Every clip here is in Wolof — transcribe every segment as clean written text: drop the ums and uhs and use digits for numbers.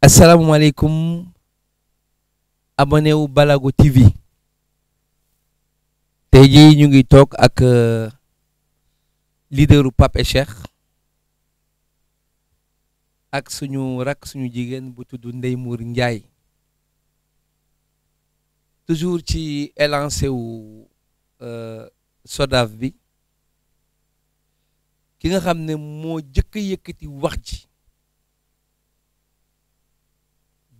asalaamaaleykum abonné wu Balago TV tey jii ñu ngi toog ak leaderu Pape et Cheikh ak suñu rak suñu jigéen bu tudd Ndeye Mour Ndiaye toujours ci élancé wu SODAV bi ki nga xam ne moo jëkk a yëkkati wax ji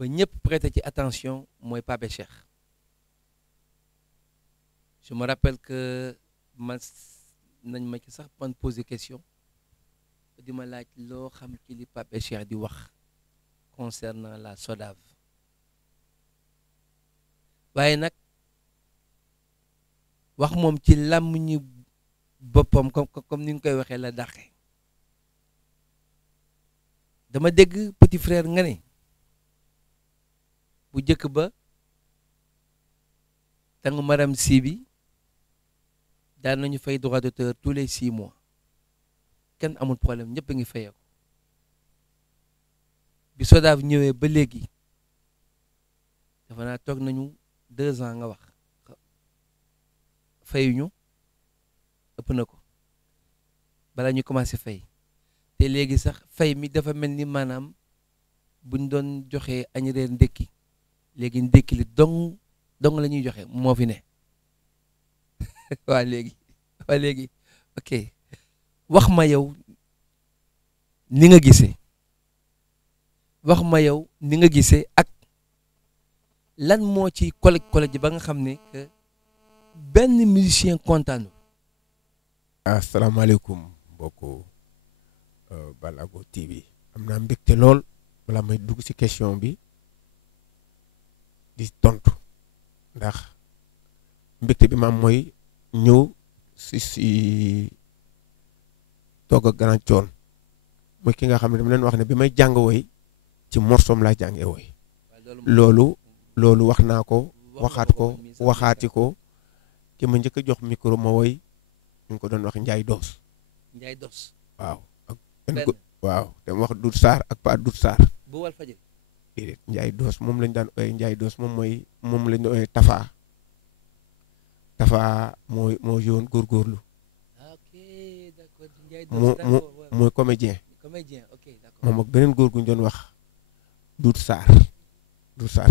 ba ñëpp prêter ci attention mooy Pape et Cheikh je me rappelle que nañ ma ci sax man poser question di ma laaj loo xam ci li Pape et Cheikh di wax concernant la SODAV waaye nag wax moom ci làmmiñu boppam comme ni nga koy waxee la dàqe dama dégg petit frère nga ne bu njëkk ba tangu maram si bi daan nañu fay droit d'auteur tous les 6 mois kenn amul problème ñëpp a ngi fayee ko bi SODAV ñëwee ba léegi dafa naa toog nañu 2 ans nga wax fayuñu ëpp na ko bala ñu commencé fay te léegi sax fay mi dafa mel ni maanaam buñ doon joxee añ reer ndékki léegi ndékki li dong la ñuy joxe moo fi ne waa léegi ok wax ma yow ni nga gisee ak lan moo ci collège ba nga xam ne que benn musicien kontaanu. asalaamaaleykum mbokku Balago TV am naa mbégte lool balaa may dugg ci question bi di tontu ndax mbégte bi maam mooy ñëw si toog ak Grand Thione mooy ki nga xam ne dama leen wax ne bi may jàng woy ci morsoom laa jàngee woy loolu wax naa ko waxaati ko ki ma njëkk a jox micro ma woy ñu ko doon wax Njaay Doos waaw waaw te mu wax Dout Sarr ak Pa Dout Sarr bu wal fajri déedéet Njaay Doos moom lañ daan ooyee Njaay Doos moom lañ daan ooyee Tafa moo yoon góorgóorlu mooy comédien moom ak beneen góor gu ñu doon wax Dout Sarr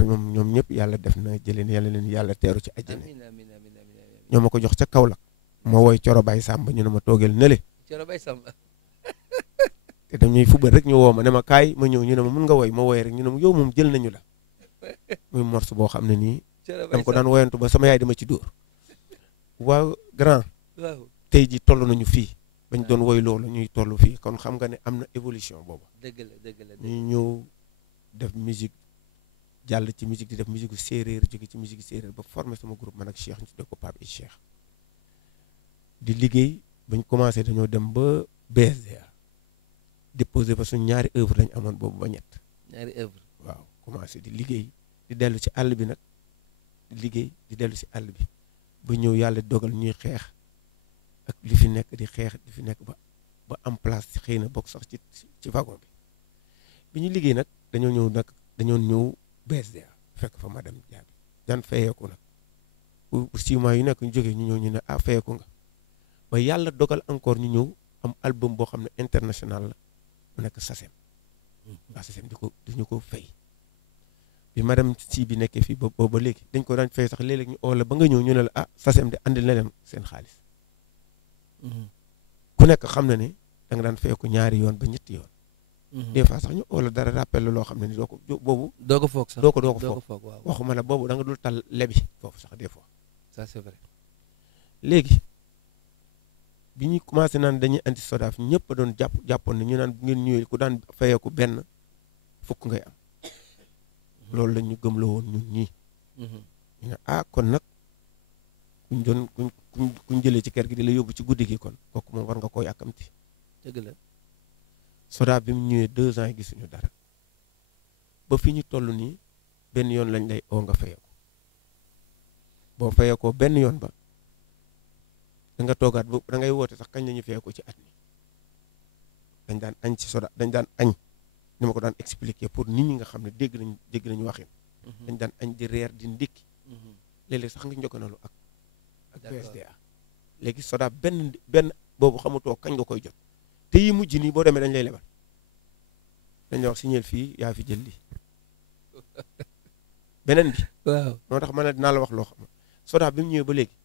ñoom ñëpp yàlla def na jëleen yàlla leen yàlla teeru ci àjjana ñoo ma ko jox ca Kaolack ma woy Coro Bay Samba ñu ne ma toogeel nële Coro Bay Samba te dañuy fubal rek ñu woo ma ne ma kaay ma ñëw ñu ne ma mun nga woy ma woy rek ñu ne ma yow moom jël nañu la muy morceau boo xam ne nii dama ko daan woyantu ba sama yaay dama ci dóor waaw grand tey ji toll nañu fii bañ doon woy loolu ñuy toll fii kon xam nga ne am na évolution boobu dëgg la ñu ñëw def musique jàll ci musique di def musique séeréer jóge ci musique séeréer ba formé sama groupe man ak Cheikh ñu tuddee ko Pape et Cheikh di liggéey bañ commencé dañoo dem ba BSDA déposé fa suñ ñaari œuvre lañ amoon boobu ba ñett ñaari œuvre waaw commencé di liggéey di dellu ci àll bi nag di liggéey di dellu ci àll bi ba ñëw yàlla dogal ñuy xeex ak li fi nekk di xeex di fi nekk ba am place xëy na bokk sax ci wagon bi ñu liggéey nag dañoo ñëw BSDA fekk fa madame Diaby daan fayeeku nag pour 6 mois yu nekk ñu jógee ñu ñëw ñu ne fayeeku nga ba yàlla dogal encore ñu ñëw am album boo xam ne international la mu nekk SACEM waa SACEM di ñu ko fay bi madame si bi nekkee fii ba léegi dañ ko daan fay sax léeg-léeg ñu oo la ba nga ñëw ñu ne la SACEM de andil na leen seen xaalis ku nekk xam na ne da nga daan fayeeku ñaari yoon ba ñetti yoon des fois sax ñu oo la dara rappel la loo xam ne ni doo ko foog sax doo ko foog waxuma la boobu da nga dul tal lebi foofu sax des fois ça c'est vrai léegi bi ñu commencé naan dañuy anti SODAV ñëpp doon jàppoon ne ñu naan bu ngeen ñëwee ku daan fayeeku benn fukk ngay am loolu la ñu gëmloo woon ñun ñii ñu ne kon nag kuñ jëlee ci kër gi di la yóbbu ci guddi gi kon kooku moom war nga koo yàkkamti dëgg la SODAV bi mu ñëwee 2 ans yi gisuñu dara ba fi ñu toll nii benn yoon lañ lay oo nga fayeeku boo fayeekoo benn yoon ba da nga toogaat bu da ngay woote sax kañ la ñu fayeeku ci at mi dañ daan añ ci SODAV dañ daan añ ni ma ko daan expliquer pour nit ñi nga xam ne dégg nañu waxin. dañ daan añ di reer di ndékki. léeg-léeg sax nga njëkkanalu ak PSDA. léegi SODAV benn boobu xamutoo kañ nga koy jot te yi mujj nii boo demee dañ lay lebal dañ lay wax signal fii yaa fi jël lii beneen bi. waaw moo tax man ne dinaa la wax loo xam SODAV bi mu ñëwee ba léegi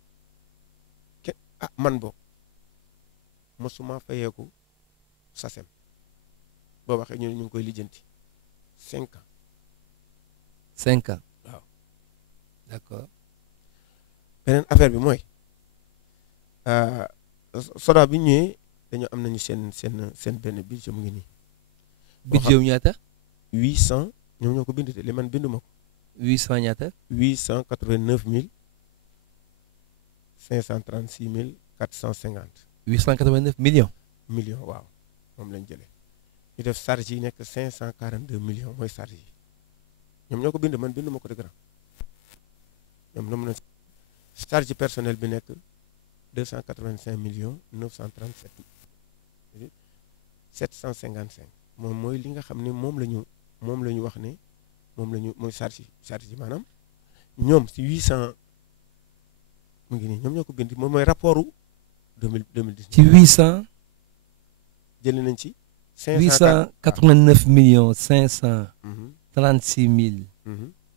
man boo mosuma fayeeku SACEM boo waxee ñu ngi koy lijjanti 5 ans. 5 ans waaw. d'accord. beneen affaire bi mooy SODAV bi ñëwee dañoo am nañu seen benn budget mu ngi nii. budget ñaata. 800 ñoom ñoo ko bind te li man binduma ko. 800 ñaata. 889 536 450. 889 millions. millions waaw moom lañ jëlee ñu def charge yi nekk 542 millions mooy charge yi ñoom ñoo ko bind man binduma ko de grand ñoom ñoo mën a charge personnel bi nekk 285 millions 937 755 moom mooy li nga xam ne moom la ñu wax ne mooy charge yi maanaam ñoom si 800 mu ngi nii ñoom ñoo ko bind moom mooy rapportu 2019 ci 800. jëlee nañ ci. 889 millions 536 mille.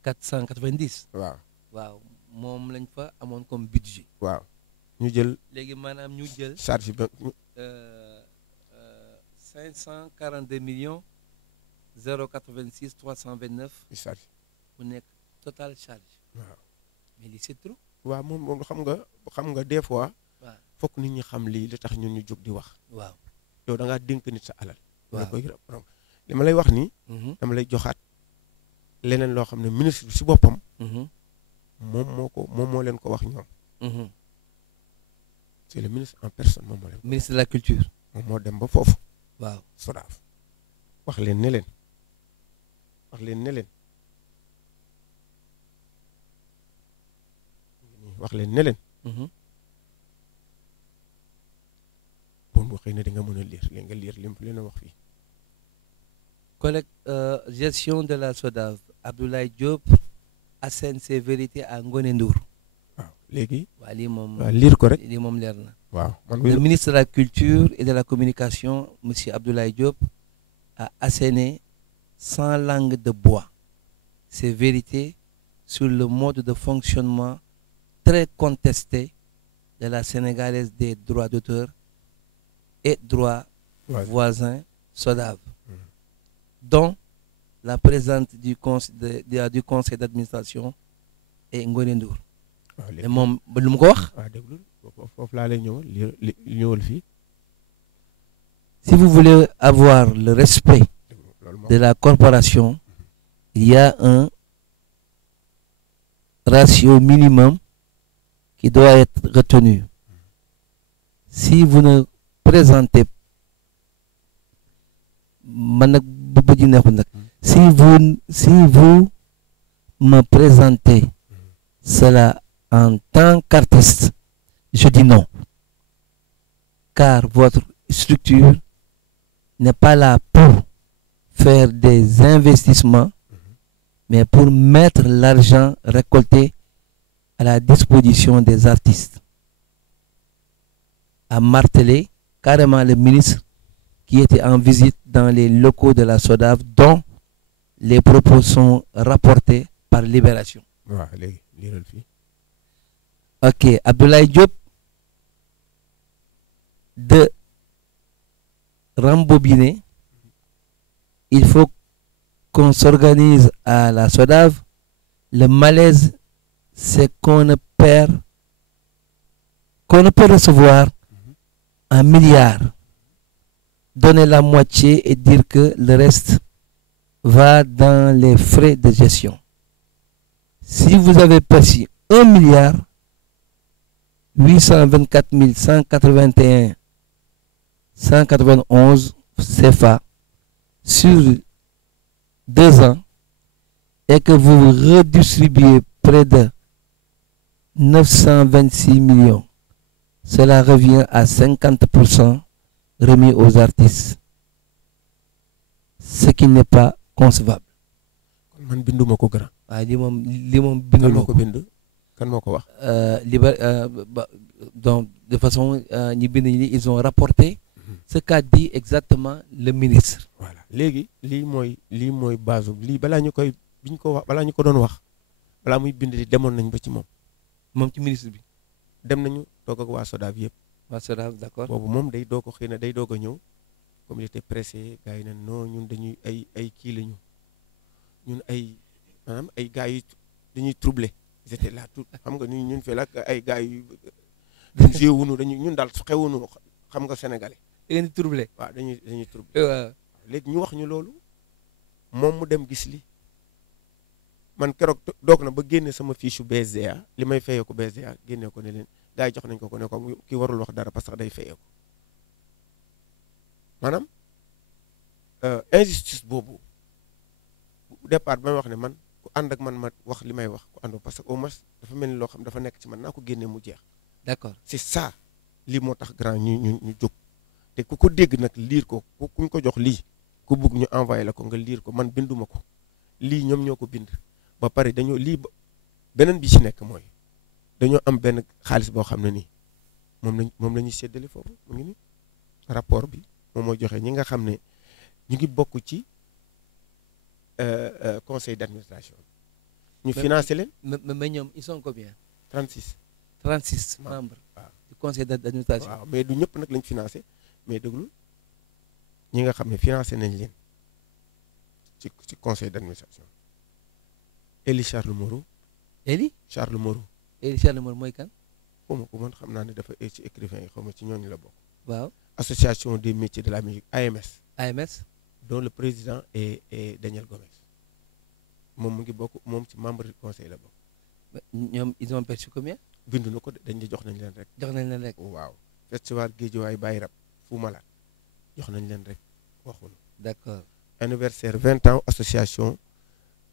490. waaw waaw moom lañ fa amoon comme budget. waaw ñu jël. léegi maanaam ñu jël. charge ba. 542 millions 086 329. charge. mu nekk total charge. waaw mais lii c'est trop. waaw moom xam nga des fois. waaw fokk nit ñi xam lii li tax ñun ñu jóg di wax. waaw yow da ngaa dénk nit sa alal. waaw li ma lay wax nii. dama lay joxaat leneen loo xam ne ministre bi si boppam. moom moo leen ko wax ñoom. c'est le ministre en personne moom moo leen ko. ministre de la culture. moom moo dem ba foofu. waaw SODAV wax leen ne leen bon waxee ne di nga mën a lire li nga lire li mu leen a wax fii. gestion de la SODAV Abdoulaye Diop assène ses vérités à Ngoné Ndour. waaw léegi. waaw lii moom. waaw lire ko rek lii moom leer na. waaw le ministre de la culture et de la communication monsieur Abdoulaye Diop a asséné sans langue de bois ses vérités sur le mode de fonctionnement très contesté de la Sénégalaise des droits d'auteur et droits voisins SODAV, dont la présidente du conseil d'administration est Ngoné Ndour. waaw moom ba lu mu ko wax. waaw déglu foofu laa lay ñëwal fii. Si vous voulez avoir le respect de la corporation, il y a un ratio minimum qui doit être retenu. Si vous ne présentez si vous me présentez cela en tant qu'artiste, je dis non, car votre structure n'est pas là pour faire des investissements, mais pour mettre l'argent récolté à la disposition des artistes. A martelé carrément le ministre qui était en visite dans les locaux de la SODAV, dont les propos sont rapportés par Libération. Ok, Abdoulaye Diop de rembobiner. Il faut qu'on s'organise à la SODAV. Le malaise, c'est qu'on ne peut recevoir un milliard, donner la moitié et dire que le reste va dans les frais de gestion. Si vous avez perçu 1 milliard 824 181 191 CFA sur 2 ans et que vous redistribuez près de 926 millions, cela revient à 50% remis aux artistes. ce qui n'est pas concevable. kon man binduma ko grand. waaye li moom kan binduloo moo ko. ko bind kan moo ko wax. Donc de façon ñi bind ñi ils ont rapporté ce qu'a dit exactement le ministre. voilà léegi lii mooy base lii balaa ñu koy biñ ko wax balaa ñu ko doon wax balaa muy bind di demoon nañ ba ci moom. moom ci ministre bi. dem nañu toog ak waa SODAV yëpp. waa SODAV d'accord. boobu moom day doog a xëy na day doog a ñëw comme il était pressé gars yi ne non ñun dañuy ay kii lañu ñun maanaam ay gars yi dañuy troublé ils étaient là tout xam nga ñun fee la ay gars yu duñ joué wuñu ñun daal xewuñu xam nga sénégalais. da ngeen di troublé. waaw dañuy troublé. waaw léegi ñu wax ñu loolu moom mu dem gis li man keroog doog na ba génne sama fiche BSDA li may fayee ko BSDA génne ko ne leen gars yi jox nañ ko ne ko kii warul wax dara parce que day fayee ko maanaam injustice boobu départ ba may wax ne man ku ànd ak man ma wax li may wax ku àndoo parce que au moins dafa mel ni loo xam dafa nekk ci man naa ko génne mu jeex. d'accord c'est ça lii moo tax grand ñu jóg te ku ko dégg nag liir ko kuñ ko jox lii ku bëgg ñu envoyé la ko nga liir ko man binduma ko lii ñoom ñoo ko bind ba pare dañoo lii beneen bi ci nekk mooy dañoo am benn xaalis boo xam ne nii moom la ñuy séddale foofu mu ngi ni rapport bi moom mooy joxe ñi nga xam ne ñu ngi bokk ci conseil d'administration ñu financé leen. mais ñoom ils sont combien. 36 membres. waaw du conseil d'administration. waaw mais du ñëpp nag lañ financé mais déglu ñi nga xam ne financé nañ leen ci conseil d'administration. Élie Charles Moreau. Élie Charles Moreau. Élie Charles Moreau mooy kan. xaw ma ko man xam naa ne dafa ci écrivain yi xaw ma ci ñooñu la bokk. waaw association des métiers de la musique AMS. AMS. dont le président est Daniel Gomes. moom mu ngi bokk moom ci membre du conseil la bokk. ñoom ils ont perçu combien. bindu na ko dañ jox nañ leen rek. jox nañ leen rek. waaw festival Guédiawaye Baye Rap Fou Malade jox nañ leen rek waxuñu. d'accord. anniversaire 20 ans association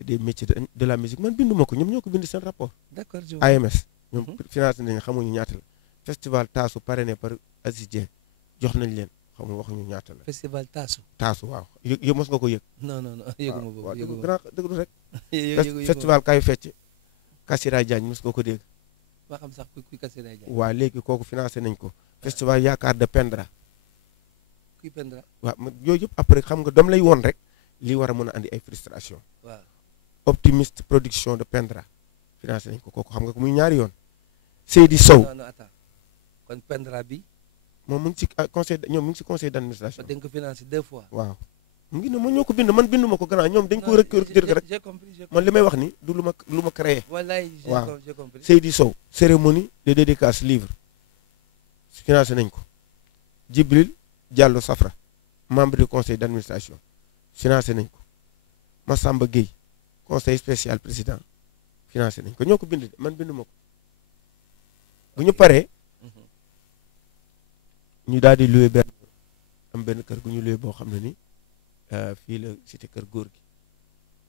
des métiers de la musique man bindu ma ko ñoom ñoo ko bind seen rapport. d'accord AMS. ñoom financé nañ xamuñu ñaata la. festival Taasu parrainé par Aziz Dieng jox nañ leen xam nga waxuñu ñaata la. festival Taasu. Taasu waaw yëg mos nga ko yëg. non yëguma boobu waaw yëguma grand dëgg rek. yëguma festival Kaay Fecc Kassira Diagne mos nga ko dégg. ma xam sax kuy Kassira Diagne. waaw léegi kooku financé nañ ko. festival Yaakaar de Pendra. kuy Pendra. waaw yooyu yëpp après xam nga doom lay woon rek lii war a mën a andi ay frustration. waaw optimiste production de Pendra financé nañ ko kooku xam nga ko muy ñaari yoon. Seydi Sow non attends kon Pendra bi. moom mu ngi ci conseil ñoom mu ngi ci conseil d'administration. dañ ko financé 2 fois. waaw mu ngi ne man ñoo ko bind man bindu ma ko gannaaw ñoom dañ ko recruter rek. j'ai compris man li may wax ni du lu ma créé. wallaay waaw j'ai compris. Seydi Sow cérémonie de dédicace livre financé nañ ko. Djibril Diallo Safra membre du conseil d'administration financé nañ ko. Massamba Gueye conseil spécial président financé nañ ko ñoo ko bind man bindu ma ko bu ñu paree ñu daal di loué benn kër gu ñu loué boo xam ne ni fii la cité kër góor gi.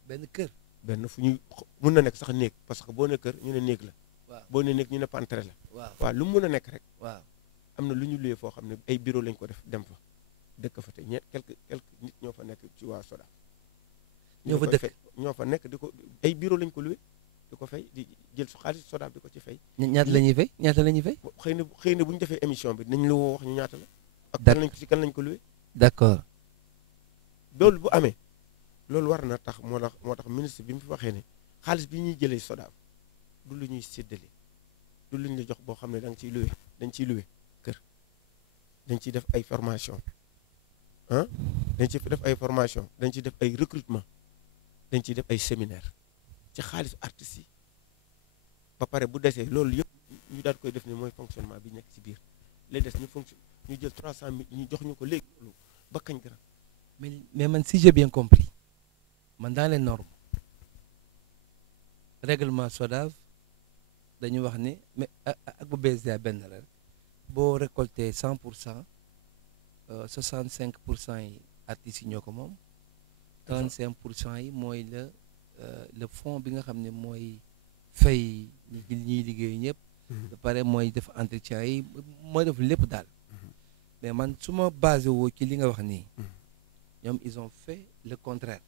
benn kër. benn fu ñu mun na nekk sax néeg parce que boo ne kër ñu ne néeg la. waaw boo ne néeg ñu ne pantre la. waaw lu mu mun a nekk rek. waaw am na lu ñu loué foo xam ne ay bureau lañ ko def dem fa dëkk fa te quelques nit ñoo fa nekk ci waa SODAV. ñoo fa dëkk ñoo fa nekk di ko ay bureau lañ ko loué di ko fay di jël su xaalis SODAV di ko ci fay. ñaata la ñuy fay ñaata la ñuy fay. xëy na bu ñu defee émission bi nañ la woo wax ñu ñaata la. ak kan lañ ko loué. d'accord. loolu bu amee loolu war na tax moo tax ministre bi mu fi waxee ne xaalis bi ñuy jëlee SODAV du lu ñuy séddale du lu ñu la jox boo xam ne da nga ciy loué dañ ciy loué kër dañ ciy def ay formation dañ ciy def ay formation dañ ciy def ay recrutement dañ ciy def ay séminaire ci xaalis artistes yi ba pare bu desee loolu yëpp ñu daal koy def ne mooy fonctionnement bi nekk ci biir lay des ñu ñu jël 300 000 ñu jox ñu ko léegi loolu ba kañ grand. mais man si j'ai bien compris man dans les normes règlement SODAV dañu wax ne mais ak bu BSDA benn la boo récolté 100% 65% yi artistes yi ñoo ko moom 35% yi mooy le fonds bi nga xam ne mooy fay ñuy liggéey ñëpp. ba pare mooy def entretien yi mooy def lépp daal. mais man su ma basé woo ci li nga wax nii. ñoom ils ont fait le contraire.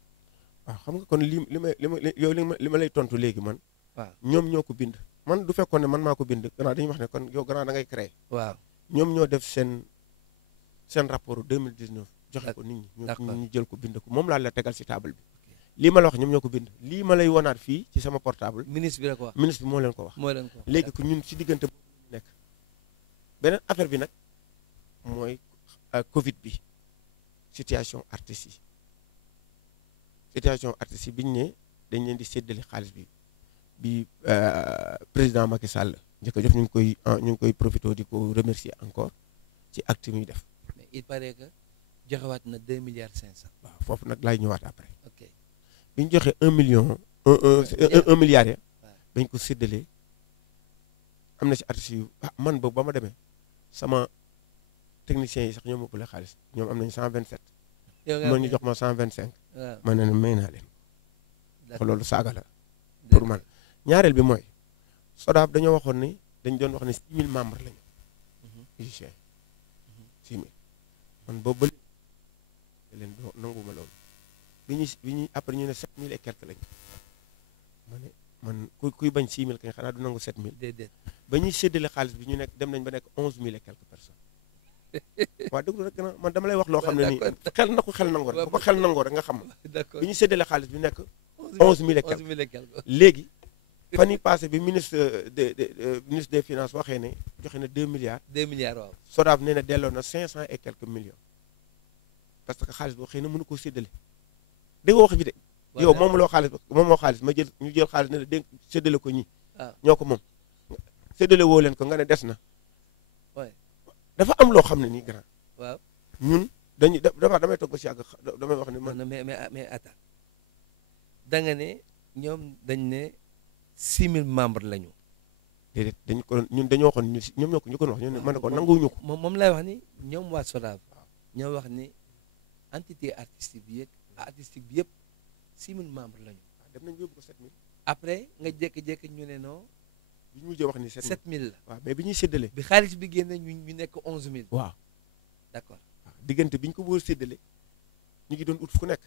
waaw xam nga kon yow li ma lay tontu léegi man. waaw ñoom ñoo ko bind. man du fekkoon ne man maa ko bind gannaaw dañuy wax ne kon yow gannaaw da ngay créer. waaw ñoom ñoo def seen rapport 2019 joxe ko nit ñi. d'accord ñu jël ko bind ko moom laa la tegal ci table bi. lii ma la wax ñoom ñoo ko bind lii ma lay wonaat fii ci sama portable. ministre bi la ko wax. ministre bi moo leen ko wax. moo leen ko wax léegi ko ñun ci diggante bu nekk. beneen affaire bi nag mooy Covid bi situation artistes yi biñu ne dañ leen di séddale xaalis bi président Macky Sall njëkk a jox ñu ngi koy profité di ko remercier encore ci acte muy def. mais il paraît que joxewaat na 2 milliards 500. waaw foofu nag laay ñëwaat après. ok bi ñu joxee 1 million 1 milliard ya dañ ko séddale am na ci artistes yu man boobu ba ma demee sama techniciens yi sax ñoom ëppale xaalis ñoom am nañu 127. moo ñu jox ma 125. waaw ma ne may naa leen. loolu saaga la pour man ñaareel bi mooy SODAV dañoo waxoon ni dañ doon wax ne 6000 membres lañu. musiciens 6000 man boobu ba leen doo nanguma loolu bi ñuy après ñu ne 7000 et quelque lañu ma ne man kuy bañ 6000 kañ xanaa du nangu 7000. déedéet ba ñuy séddale xaalis bi ñu nekk dem nañ ba nekk 11000 et quelques personnes. waaw déglu rek gannaaw man dama lay wax loo xam ne nii xel na ko xel nangoo rek bu ko xel nangoo rek nga xam. d'accord bi ñu séddale xaalis bi nekk 11000 et quelques léegi fan yii passé bi ministre des finances waxee ne joxe na 2 milliards. 2 milliards waaw. SODAV nee na delloo na 500 et quelques millions parce que xaalis boo xëy na mënu koo séddale dégg nga wax bi de. yow moom moo xaalis ma jël ñu jël xaalis ne la dénk séddale ko ñi ñoo ko moom séddale woo leen ko nga ne des na. dafa am loo xam ne nii grand. waaw ñun damay toog ba si yàgg damay wax ne man. mais attends da nga ne ñoom dañ ne 6000 membres lañu. déedéet dañoo waxoon ñoom ñoo ko ñu ko wax ñu ne ma ne ko nanguwuñu ko. moom lay wax ni ñoom waa SODAV ñoo wax ni entité artistique bi yëpp 6000 membres lañu. dem nañu yóbbu ko 7000. après nga jékki-jékki ñu ne non. bi ñu mujjee wax ni 7000 la. waaw mais bi ñuy séddale. bi xaalis bi génne ñu nekk 11000. waaw d'accord. diggante bi ñu ko wóor séddale ñu ngi doon ut fu nekk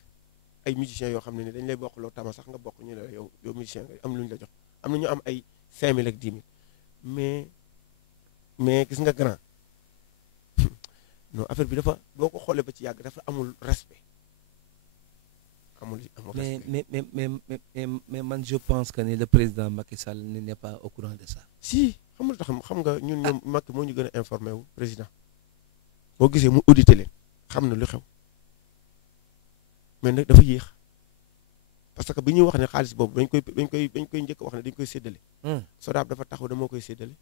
ay musiciens yoo xam ne ni dañ lay bokkloo tama sax nga bokk ñu ne la yow musicien nga am lu ñu la jox am na ñu am ay 5000 ak 10 000 mais gis nga grand non affaire bi dafa boo ko xoolee ba ci yàgg dafa amul respect amul respect. mais man je pense que ni le président Macky Sall n'est pas au courant de ça. si xam nga ñun ñoom Macky moo ñu gën a informé wu président boo gisee mu audité leen xam na lu xew mais nag dafa yéex parce que bi ñuy wax ne xaalis boobu dañ koy njëkk wax ne dañ koy séddale. SODAV dafa taxaw da moo koy séddale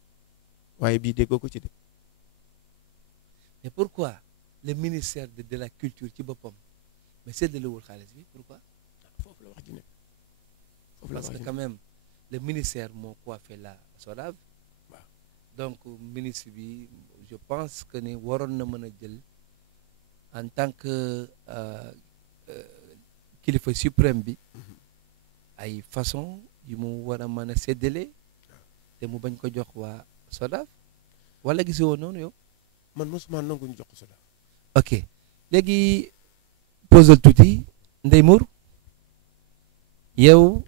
waaye bii déggoo ko ci de. mais pourquoi le ministère de la culture ci boppam mais séddalewul xaalis bi pourquoi. foofu la wax ji nekk. parce que quand même le ministère moo coiffé la SODAV. waaw donc ministre bi je pense que ni waroon na mën a jël en tant que kilifa suprême bi ay façon yu mu war a mën a séddale te mu bañ ko jox waa SODAV wala gisoo noonu yow. man mosuma nangu ñu jox ko SODAV. ok léegi posal tuuti Ndeye Mour yow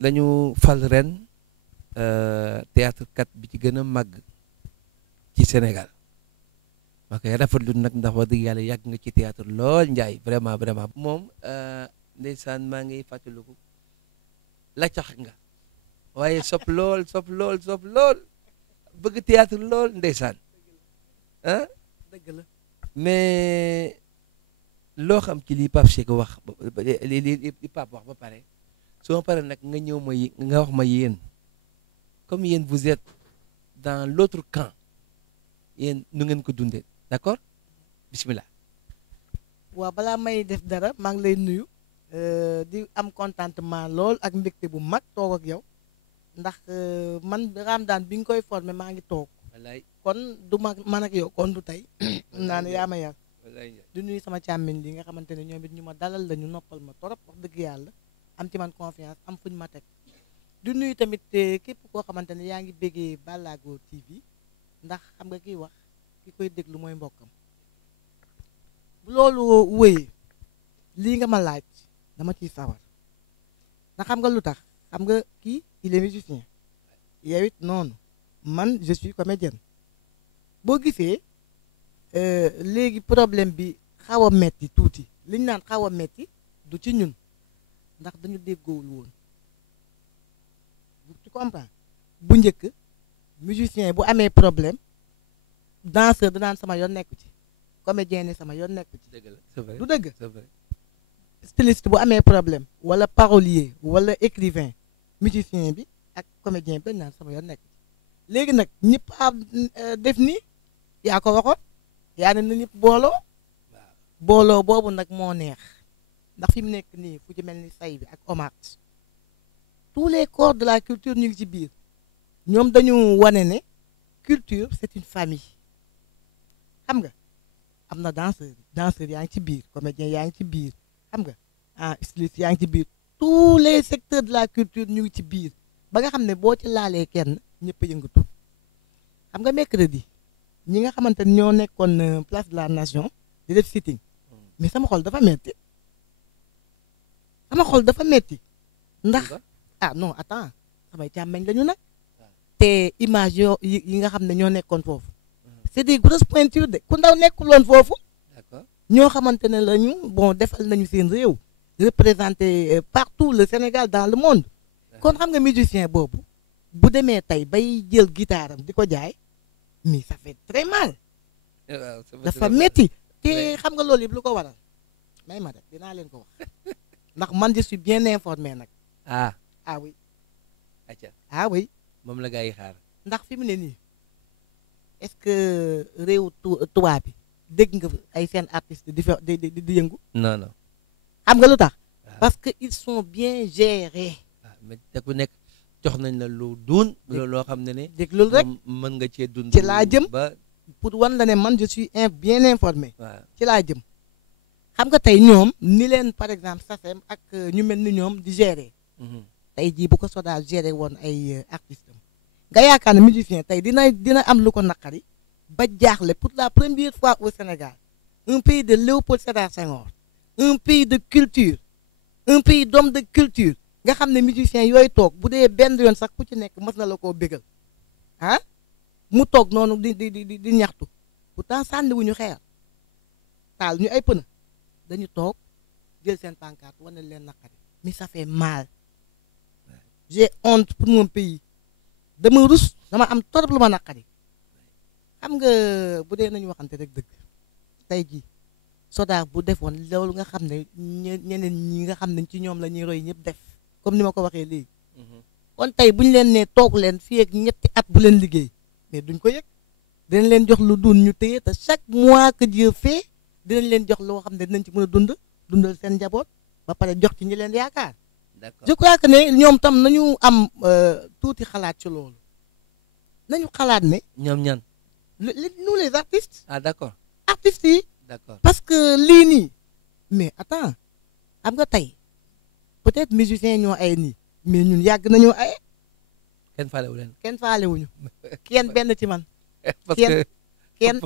lañu fal ren théâtre kat bi ci gën a màgg ci Sénégal ma koy rafetlu nag ndax wax dëgg yàlla yàgg nga ci théâtre lool Ndiaye vraiment moom ndeysaan maa ngi fàttaliku la cax nga waaye sopp lool bëgg théâtre lool ndeysaan ah dëgg la mais loo xam ci li Pape Cheikh wax li Pape wax ba pare su ma pare nag nga ñëw nga wax ma yéen comme yéen vous êtes dans l'autre camp yéen nu ngeen ko dundee d'accord bismillah. waaw balaa may def dara maa ngi lay nuyu di am contentement lool ak mbégte bu mag toog ak yow ndax man Ramadane bi nga koy formé maa ngi toog wallaay kon du man ak yow kon du tey naa ne yaa ma yar wallaay di nuyu sama càmmiñ li nga xamante ne ñoom it ñu ma dalal la ñu noppal ma torop wax dëgg yàlla am ci man confiance am fuñ ma teg di nuyu tamit képp koo xamante ne yaa ngi béggee Ballago TV ndax xam nga kiy wax ki koy déglu mooy mbokkam bu loolu wéyee lii nga ma laaj dama ciy sawar ndax xam nga lu tax xam nga kii il est musicien yow it noonu man je suis comédienne boo gisee léegi problème bi xaw a metti tuuti li ñu naan xaw a metti du ci ñun ndax dañu déggoowul woon tu comprends bu njëkk musicien bu amee problème danseur danaan sama yoon nekku ci comédien ni sama yoon nekku ci dëgg la c'est vrai du dëgg c'est vrai. styliste bu amee problème wala parolier wala écrivain musicien bi ak comédien bi dañ naan sama yoon nekku ci léegi nag ñëpp a def nii yaa ko waxoon yaa ne na ñëpp booloo booloo boobu nag moo neex ndax fi mu nekk nii fu ci mel ni say bi ak Omar tous les corps de la culture ñu ngi ci biir ñoom dañu wane ne culture c'est une famille xam nga am na danseur yaa ngi ci biir comédien yaa ngi ci biir xam nga styliste yaa ngi ci biir tous les secteurs de la culture ñu ngi ci biir ba nga xam ne boo ci laalee kenn ñëpp a yëngatu xam nga mercredi ñi nga xamante ne ñoo nekkoon place de la nation di def sitting mais sama xol dafa metti ndax non attends samay càmmeñ lañu nag te image yi nga xam ne ñoo nekkoon foofu c'est des grosses pointures de ku ndaw nekkuloon foofu ñoo xamante ne lañu bon defal nañu seen réew représenté partout le Sénégal dans le monde kon xam nga musicien boobu bu demee tey bay jël guitare am di ko jaay mais ça fait très mal dafa metti te xam nga loolu yëpp lu ko waral may ma def dinaa leen ko wax ndax man je suis bien informé nag ah oui ah oui moom la gaa yi xaar ndax fi mu ne nii est-ce que réew tubaab bi dégg nga ay seen artistes di yëngu non non xam nga lu tax parce que ils sont bien gérés mais ku nekk jox nañ la lu duun loo xam ne déglul rek mën nga cee dund ci laa jëm ba pour wan la ne man je suis bien informé waaw ci laa jëm xam nga tey ñoom ni leen par exemple SACEM ak ñu mel ni ñoom di gérer tey jii bu ko Sodav gérer woon ay artistes am nga yaakaar ne musicien tey dina am lu ko naqari ba jaaxle pour la première fois au Sénégal un pays de Léopold Sédar Senghor un pays de culture un pays d'homme de culture nga xam ne musicien yooyu toog bu dee benn yoon sax ku ci nekk mës na la koo bégal mu toog noonu di ñaxtu pourtant sànniwuñu xeer taal ñu ay pëna dañu toog jël seen pancarte wane leen naqari mais ça fait mal j'ai honte pour mon pays dama rus dama am torop lu ma naqari xam nga bu dee nañu waxante rek dëgg tey jii Sodav bu defoon loolu nga xam ne ñeneen ñi nga xam ne ci ñoom la ñuy roy ñëpp def comme ni ma ko waxee léegi kon tey bu ñu leen ne toog leen fii ak ñetti at bu leen liggéey mais duñ ko yëg dinañ leen jox lu dun ñu téye te chaque mois que Dieu fait dinañ leen jox loo xam ne dinañ ci mën a dundal seen njaboot ba pare jox ci ñi leen yaakaar je crois que ne ñoom tam nañu am tuuti xalaat ci loolu nañu xalaat ne ñoom ñan nous les artistes d'accord artistes yi d'accord parce que lii nii mais attends xam nga tey peut-être musiciens ñoo ay nii mais ñun yàgg nañoo ay kenn faalewu leen kenn faalewuñu kenn benn ci man kenn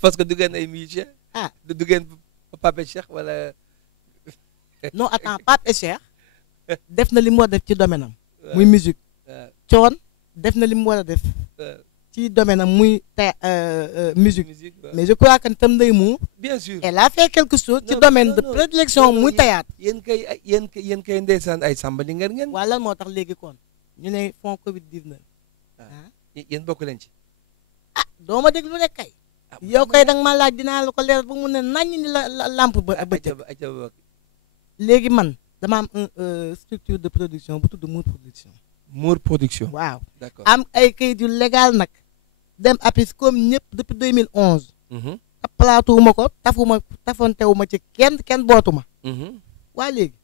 parce que du ngeen ay musiciens du ngeen Pape Cheikh wala non attends Pape Cheikh def na li mu war a def ci domaine am muy musique coon def na li mu war a def ci domaine am muy musique mais je crois que tam Ndeye Mou bien sûr elle a fait quelque chose ci domaine de prédilection muy théâtre yéen kay ndeysaan ay samba di ngeen waa lan moo tax léegi kon ñu ne fond Covid 19 yéen bokk leen ci doo ma déglu rek kay yow kay danga ma laaj dinaa la ko leeral bu mu ne naññ ni la lampe ba bëccëg léegi man dama am structure de production bu tudd Mour production Mour production waaw d'accord am ay kayit yu légal nag dem apis comme ñëpp depuis 2011 plaatuwuma ko tafontewuma ci kenn bootuma waa léegi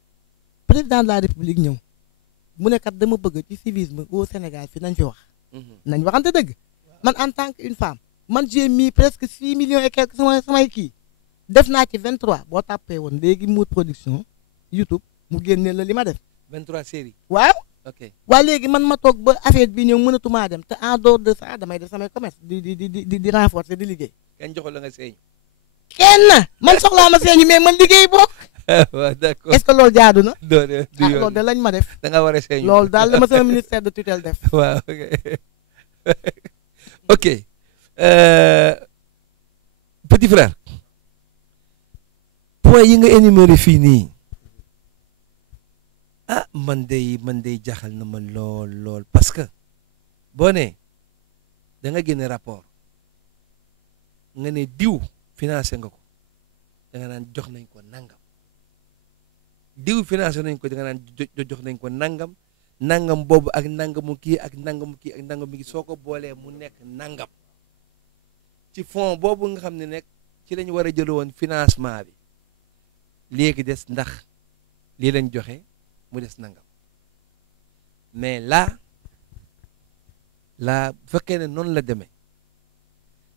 président de la république ñëw mu ne kat dama bëgg ci civisme au Sénégal fi nañ fi wax nañ waxante dëgg man en tant que une femme man j'ai mis presque 6 millions et quelques samay kii def naa ci 23 boo tàppee woon léegi Mour production YouTube mu génneel la li ma def 23 séries waaw ok waa léegi man ma toog ba affaire bi ñëw mënatumaa dem te en dehors de ça damay def samay commerce di renforcer di liggéey kenn joxul la nga seeñ kenn man soxlaa ma seeñu mais man liggéey bokk. waaw d'accord est-ce que loolu jaadu na. du yoon loolu de lañ ma def. da nga war a seeñu loolu daal dama sama ministère de tutelle def. waaw ok petit frère point yi nga énuméré fii nii man day jaxal na ma lool parce que boo nee da nga génne rapport nga ne diw financé nga ko da nga naan jox nañ ko nangam diw financé nañ ko da nga naan jox nañ ko nangam boobu ak nangamu kii ak nangamu kii ak nangamu kii soo ko boolee mu nekk nangam ci fond boobu nga xam ne nekk ci lañ war a jël woon financement bi léegi des ndax lii lañ joxe mu des nangam mais là bu fekkee ne noonu la demee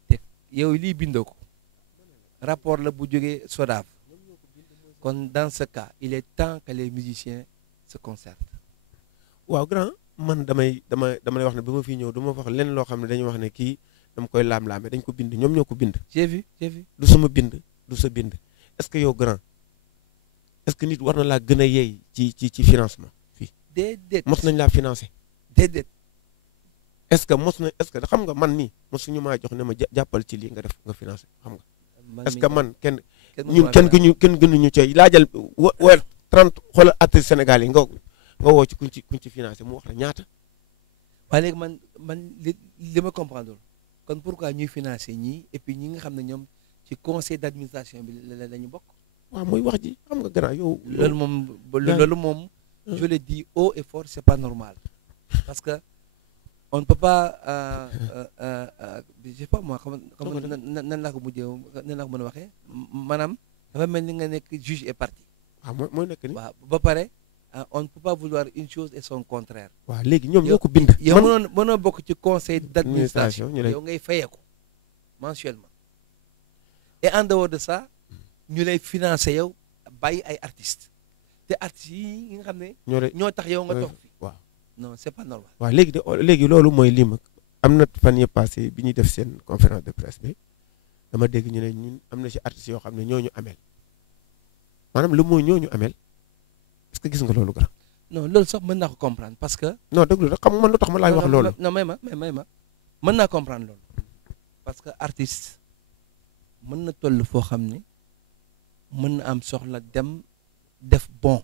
te yow lii bindoo ko rapport la bu jógee SODAV kon dans ce cas il est temps que les musiciens se concertent. waaw grand man dama lay wax ne ba ma fii ñëw dama wax leen loo xam ne dañuy wax ne kii dama koy laam-laame dañ ko bind ñoom ñoo ko bind. j'ai vu du sama bind du sa bind est-ce que yow grand est-ce que nit war na laa gën a yeey ci financement fii. déedéet mos nañ laa financé. déedéet. est-ce que xam nga man nii mosuñu maa jox ne ma jàppal ci lii nga def nga financé xam nga. est-ce que man kenn gënuñu ci laajal weer 30 xoolal artiste Sénégal yi nga woo ci kuñ ci financé mu wax la ñaata. waaye léegi man li ma comprendre kon pourquoi ñuy financé ñii et puis ñi nga xam ne ñoom ci conseil d'administration bi la ñu bokk. waaw mooy wax ji xam nga grand yow. loolu moom je le dis haut et fort c'est pas normal parce que on ne peut pas je sais pas moi xam nan laa ko mujjee nan laa ko mën a waxee maanaam dafa mel ni nga nekk juge et partie. waaw mooy nekk ni waaw ba pare on ne peut pas vouloir une chose et son contraire. waaw léegi ñoom ñoo ko bind. yow mënoo bokk ci conseil d'administration yow ngay fayeeku mensuellement et en dehors de ça ñu lay financer yow bàyyi ay artistes te artistes yi nga xam ne. ñoo tax yow nga toog fi. waaw non c'est pas normal. waaw léegi loolu mooy lim am na fan yii passé bi ñuy def seen conférence de presse bi dama dégg ñu ne ñun am na ci artistes yoo xam ne ñoo ñu amel maanaam lu mooy ñoo ñu amel est-ce que gis nga loolu grand. non loolu sax mën naa ko comprendre parce que. non déglu rek xam nga man lu tax ma laay wax loolu. non may ma mën naa comprendre loolu parce que artiste mën na toll foo xam ne mën na am soxla dem def bon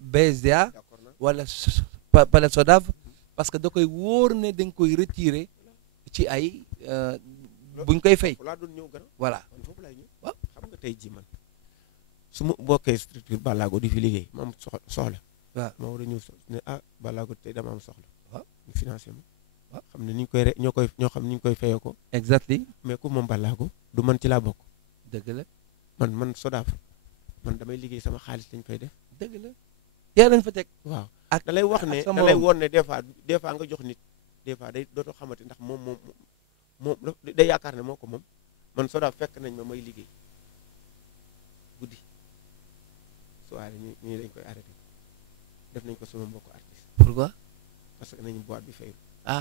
BSDA wala pale SODAV parce que da koy wóor ne dañ koy retirer ci ay buñ koy fay. voilà. waaw xam nga tey jii man su ma bokkee structure Ballago di fi liggéey ma am soxla. waaw ma war a ñëw ne Ballago tey dama am soxla. waaw ñu financé ma. waaw xam ne ni ñu koy ñoo xam ni ñu koy fayoo ko. exactly mais ku moom Ballago du man ci laa bokk. dëgg la man SODAV man damay liggéey sama xaalis lañ koy def. dëgg la yaa lañ fa teg. waaw ak da lay wax ne da lay woon ne des fois nga jox nit des fois day dootoo xamante ndax moom day yaakaar ne moo ko moom man SODAV fekk nañ ma may liggéey guddi soirée ñu dañ koy arrêté def nañ ko sama mbokku artiste. pourquoi. parce que nañu boîte bi fayul.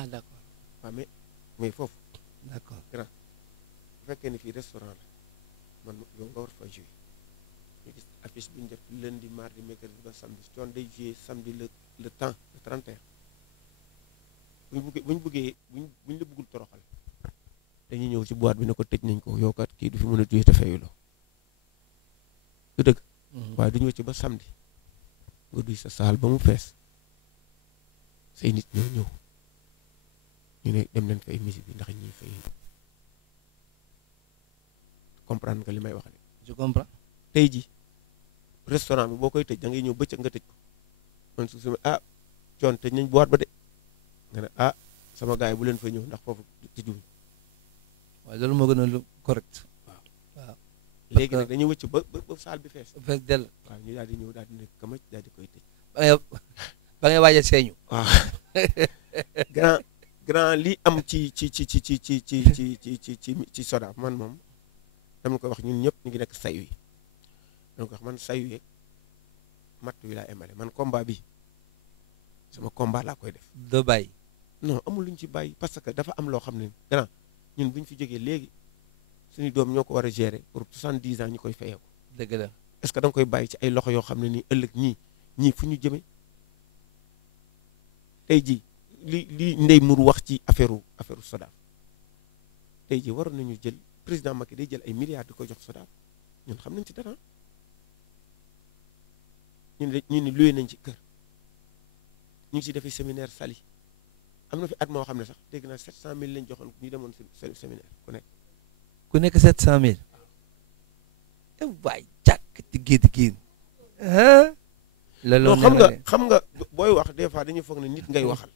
d'accord. waaw mais foofu. d'accord grand bu fekkee ne fii restaurant la man yow nga war fa jouer ñu gis affiche bi ñu def lundi mardi mercredi ba samedi coon day jouer samedi le 31 bu ñu la bëggul toroxal dañuy ñëw ci boîte bi ne ko tëj nañ ko yow kat kii du fi mën a jouer te fayuloo du dëgg. waaye du ñëw ci ba samedi nga duy sa saal ba mu fees say nit ñoo ñëw ñu ne dem leen fay musique bi ndax ñuy fay comprendre nga li may wax de. je comprends. tey ji restaurant bi boo koy tëj da ngay ñëw bëccëg nga tëj ko man su ma coon tëj nañ boîte ba de nga ne sama gars yi bu leen fa ñëw ndax foofu tëjuñ. waaye loolu moo gën a lu correct. waaw léegi nag dañuy wëcc ba saal bi fees. fees dell. waaw ñu daal di ñëw daal di nekk kamaj daal di koy tëj. ba ngay waaj a seeñu. waaw grand li am ci SODAV man moom dama koy wax ñun ñëpp ñu ngi nekk sayu yi dama koy wax man sayu yeeg matt wi laa emale man combat bi sama combat laa koy def. doo bàyyi. non amul lu ñu ci bàyyi parce que dafa am loo xam ne grand ñun bu ñu fi jógee léegi suñu doom ñoo ko war a gérer pour 70 ans ñu koy fayee ko dëgg la est-ce que da nga koy bàyyi ci ay loxo yoo xam ne nii ëllëg ñii fu ñu jëmee tey jii li Ndeye Mour wax ci affaire SODAV tey jii waroon nañu jël président Macky day jël ay milliards di ko jox SODAV ñun xam nañ ci dara ñu ni loué nañ ci kër ñu ngi ci defee séminaire Saly am na fi at moo xam ne sax dégg naa 700000 lañ joxoon ñu demoon séminaire ku nekk 700000 waay jàkk ti géen loolu xam nga booy wax des fois dañuy foog ne nit ngay waxal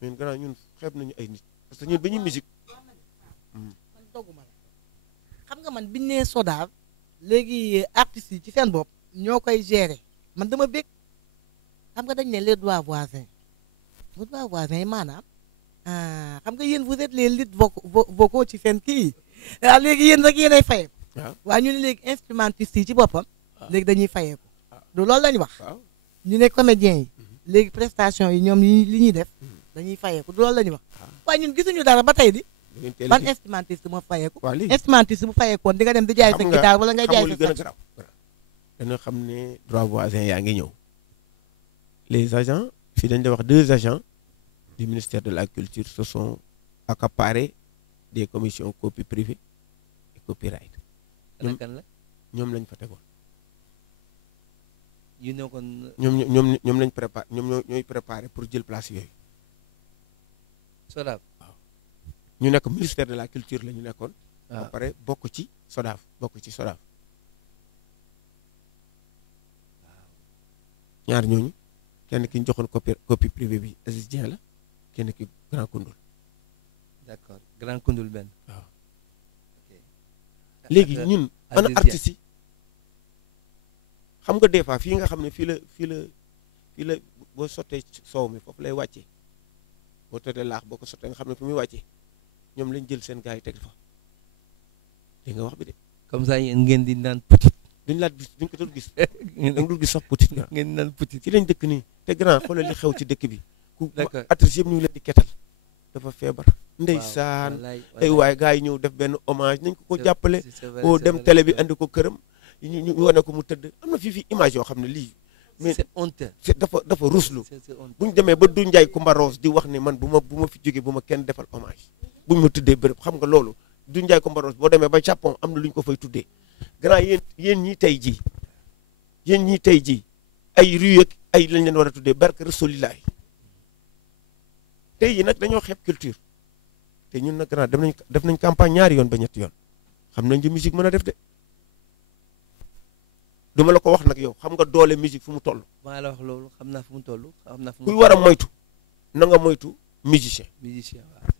mais gannaaw ñun xeeb nañu ay nit parce que ñun ba ñuy musique man dogguma la xam nga man biñ nee SODAV léegi artistes yi ci seen bopp ñoo koy gérer man dama bég xam nga dañ ne les droits voisins yi maanaam xam nga yéen vous êtes les leads vocaux ci seen kii waaw léegi yéen rek yéen ay fayeeku waaw ñu ne léegi instrumentistes yi ci boppam léegi dañuy fayeeku du loolu lañu wax ñu ne comédiens yi léegi prestation yi ñoom li ñuy def dañuy fayeeku du loolu lañu wax waaye ñun gisuñu dara ba tey di ban instrumentiste moo fayeeku instrumentiste bu fayeekoon di nga dem di jaay sa guitare wala ngay jaay sa sax dañoo xam ne droit voisin yaa ngi ñëw les agents fii dañ lay wax 2 agents du ministère de la culture se sont accaparés des commissions copie privée et copyright ñoom lañ fa tegoon yu ne kon ñoom lañ préparé ñooy préparé pour jël place yooyu SODAV waaw ñu nekk ministère de la culture la ñu nekkoon ba pare bokk ci SODAV ñaar ñooñu kenn ki ñu joxoon copie privée bi Aziz Dieng la kenn ki Grand Koundoul d'accord Grand Koundoul benn waaw léegi ñun ana artistes yi xam nga des fois fii nga xam ne fii la boo sottee soow mi foofu lay wàccee boo sottee laax boo ko sottee nga xam ne fi muy wàccee ñoom lañ jël seen gars yi teg fa li nga wax bi de comme ça yéen ngeen di naan petit duñ ko dul gis danga dul gis sax petit ngeen di naan petit ci lañ dëkk nii te grand xoolal li xew ci dëkk bi ku artistes yëpp ñu ngi leen di ketal dafa feebar ndeysaan ay waaye gars yi ñëw def benn hommage nañ ko jàppale oo dem télé bi andi ko këram ñu wane ko mu tëdd am na fii image yoo xam ne lii mais c'est honteux dafa ruslu bu ñu demee ba du Ndiaye Coumba Rose di wax ni man bu ma fi jógee bu ma kenn defal hommage bu ñu ma tuddee bërëb xam nga loolu du Ndiaye Coumba Rose boo demee ba Japon am na lu ñu ko fay tuddee grand yéen ñii tey jii ay rue ak ay lañ leen war a tuddee barke Rasulillahi tey jii nag dañoo xeeb culture te ñun nag grand def nañ campagne ñaari yoon ba ñetti yoon xam nañ li musique mën a def de duma la ko wax nag yow xam nga doole musique fu mu toll. maa la wax loolu xam naa fu mu toll. kuy war a moytu na nga moytu musicien. waaw.